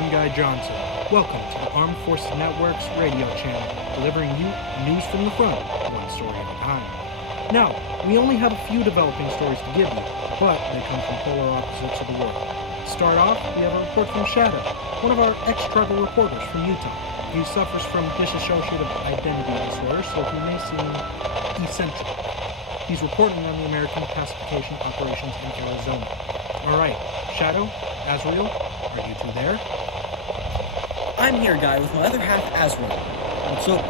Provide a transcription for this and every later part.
I'm Guy Johnson. Welcome to the Armed Forces Network's radio channel, delivering you news from the front, one story at a time. Now, we only have a few developing stories to give you, but they come from polar opposites of the world. To start off, we have a report from Shadow, one of our ex-tribal reporters from Utah. He suffers from dissociative identity disorder, so he may seem eccentric. He's reporting on the American pacification operations in Arizona. Alright, Shadow, Azrael, are you two there? I'm here, Guy, with my other half, Azrael. What's up?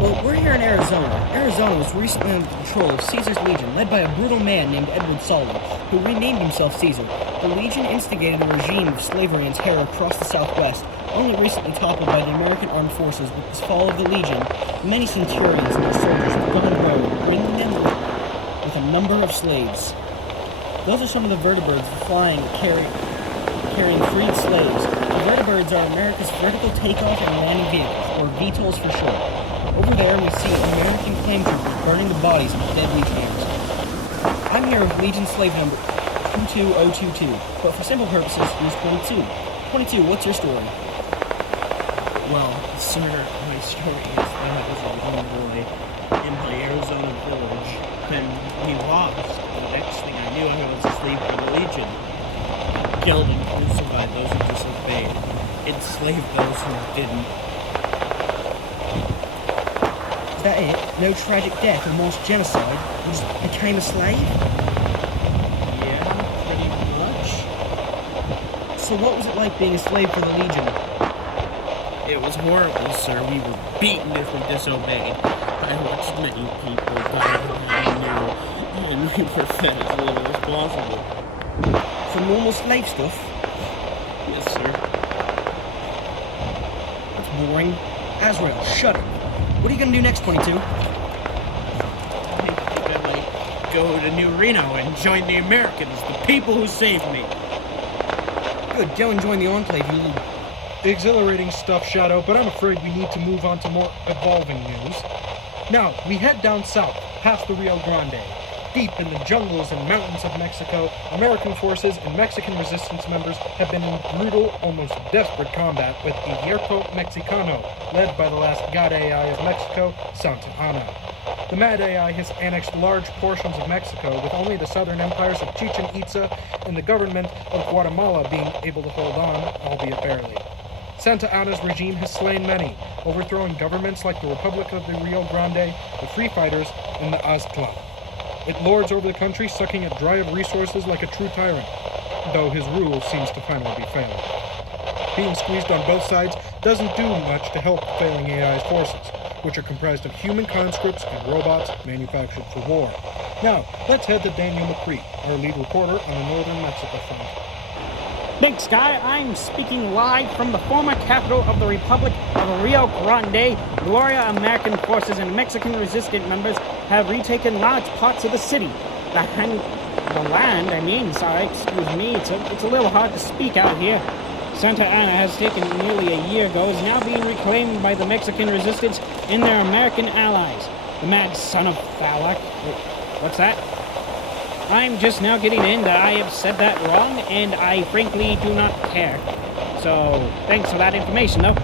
Well, we're here in Arizona. Arizona was recently under the control of Caesar's Legion, led by a brutal man named Edward Sullivan, who renamed himself Caesar. The Legion instigated a regime of slavery and terror across the Southwest, only recently toppled by the American Armed Forces. With this fall of the Legion, many centurions and their soldiers have gone rogue, bringing them with a number of slaves. Those are some of the vertibirds flying carrying freed slaves. The vertibirds are America's vertical takeoff and landing vehicles, or VTOLs for short. Over there we see American flame troopers burning the bodies of dead Legionnaires. I'm here with Legion slave number 22022, but for simple purposes, use 22. 22, what's your story? Well, sir, my story is that I was a young boy in my Arizona village, and we lost. The next thing I knew, I was a slave for the Legion. Killed and crucified those who disobeyed, enslaved those who didn't. Is that it? No tragic death or most genocide? You just became a slave? Yeah, pretty much. So what was it like being a slave for the Legion? It was horrible, sir. We were beaten if we disobeyed. I watched many people die that I knew, and we were fed as little as possible. For normal slave stuff? Yes, sir. That's boring. Azrael, shut up. What are you going to do next, 22? I think I might go to New Reno and join the Americans, the people who saved me. Good, go and join the Enclave, you little... Exhilarating stuff, Shadow, but I'm afraid we need to move on to more evolving news. Now, we head down south, past the Rio Grande. Deep in the jungles and mountains of Mexico, American forces and Mexican resistance members have been in brutal, almost desperate combat with Ejército Mexicano, led by the last god AI of Mexico, Santa Anna. The Mad AI has annexed large portions of Mexico, with only the southern empires of Chichen Itza and the government of Guatemala being able to hold on, albeit barely. Santa Anna's regime has slain many, overthrowing governments like the Republic of the Rio Grande, the Free Fighters, and the Aztlan. It lords over the country, sucking it dry of resources like a true tyrant, though his rule seems to finally be failing. Being squeezed on both sides doesn't do much to help failing AI's forces, which are comprised of human conscripts and robots manufactured for war. Now, let's head to Daniel McCree, our lead reporter on the northern Mexico front. Thanks, Guy. I'm speaking live from the former capital of the Republic of Rio Grande. Gloria American forces and Mexican resistant members have retaken large parts of the city. Excuse me, it's a little hard to speak out here. Santa Ana has taken nearly a year ago, is now being reclaimed by the Mexican resistance and their American allies. The mad son of Falak. What's that? I'm just now getting in that I have said that wrong, and I frankly do not care. So, thanks for that information, though.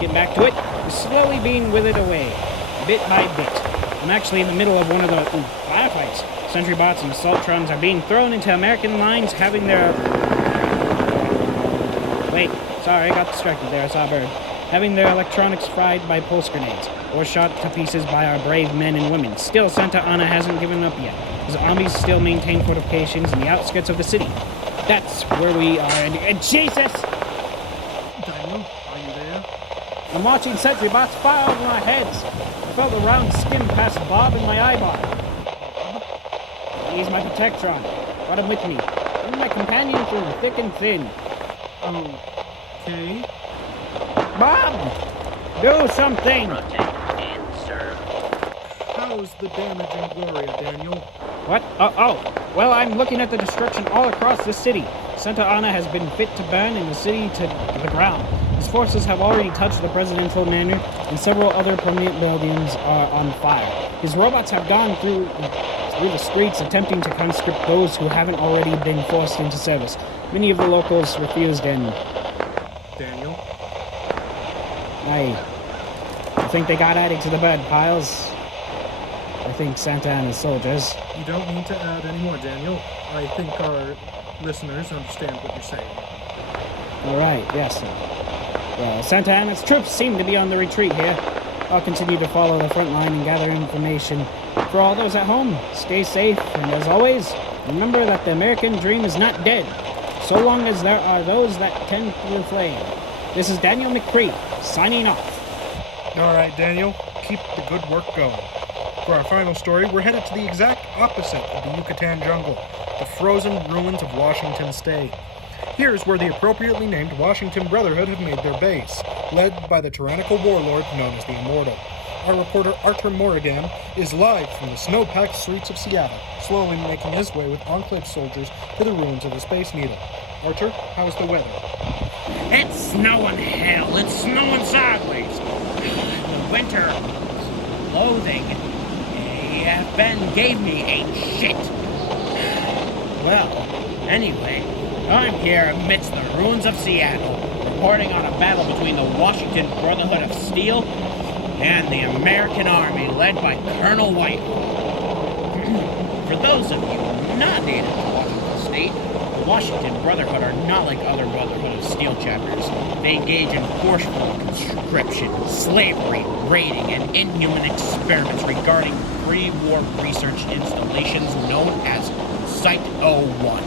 Getting back to it, we're slowly being withered away, bit by bit. I'm actually in the middle of one of the firefights. Sentry bots and assaultrons are being thrown into American lines, having their... Wait, sorry, I got distracted there, I saw a bird. Having their electronics fried by pulse grenades, or shot to pieces by our brave men and women. Still, Santa Ana hasn't given up yet. His armies still maintain fortifications in the outskirts of the city. That's where we are, and Jesus! Daniel, are you there? I'm watching sentry bots fire over our heads. I felt a round skin pass Bob in my eyeball. He's my protectron. Got him with me. He's my companion through thick and thin. Okay. Bob! Do something! How's the damage in Gloria, Daniel? What? Well, I'm looking at the destruction all across the city. Santa Ana has been fit to burn and the city to the ground. His forces have already touched the presidential manor, and several other permanent buildings are on fire. His robots have gone through the streets attempting to conscript those who haven't already been forced into service. Many of the locals refused in. Daniel? I think they got added to the bed piles. I think Santa Anna's soldiers. You don't need to add any more, Daniel. I think our listeners understand what you're saying. All right, yes, sir. Well, Santa Anna's troops seem to be on the retreat here. I'll continue to follow the front line and gather information. For all those at home, stay safe, and as always, remember that the American dream is not dead, so long as there are those that tend to the flame. This is Daniel McCree, signing off. All right, Daniel, keep the good work going. For our final story, we're headed to the exact opposite of the Yucatan jungle, the frozen ruins of Washington State. Here's where the appropriately named Washington Brotherhood have made their base, led by the tyrannical warlord known as the Immortal. Our reporter Arthur Morrigan is live from the snow-packed streets of Seattle, slowly making his way with Enclave soldiers to the ruins of the Space Needle. Arthur, how's the weather? It's snowing hell. It's snowing sideways. The winter loathing Ben gave me ain't shit. Well, anyway, I'm here amidst the ruins of Seattle, reporting on a battle between the Washington Brotherhood of Steel and the American Army led by Colonel Whitehall. For those of you not native to Washington State, the Washington Brotherhood are not like other Brotherhood of Steel chapters. They engage in forceful conscription, slavery, raiding, and inhuman experiments regarding pre-war research installations known as Site 01.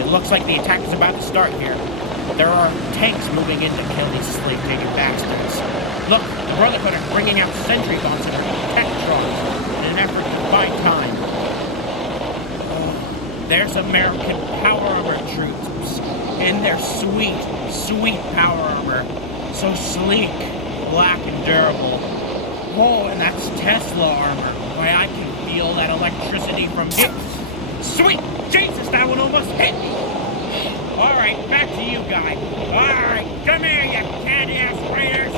It looks like the attack is about to start here. There are tanks moving in to kill these slave-taking bastards. Look, the Brotherhood are bringing out sentry bombs and Techtrons in an effort to buy time. There's American power armor troops in their sweet, sweet power armor. So sleek, black, and durable. Oh, and that's Tesla armor. Why, I can feel that electricity from it. Sweet Jesus, that one almost hit me. All right, back to you guys. All right, come here, you candy-ass raiders.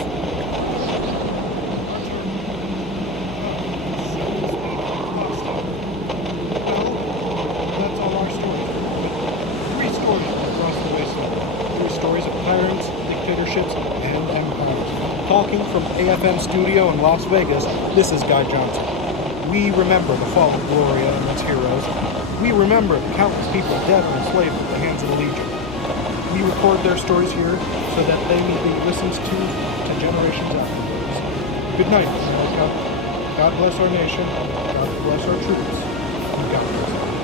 That's all our stories. 3 stories across the wasteland. 3 stories of tyrants, dictatorships, and empires. Talking from AFM Studio in Las Vegas, this is Guy Johnson. We remember the fall of Gloria and its heroes. We remember the countless people dead or enslaved at the hands of the Legion. We record their stories here so that they may be listened to generations afterwards. Good night, America. God bless our nation. God bless our troops. And God bless our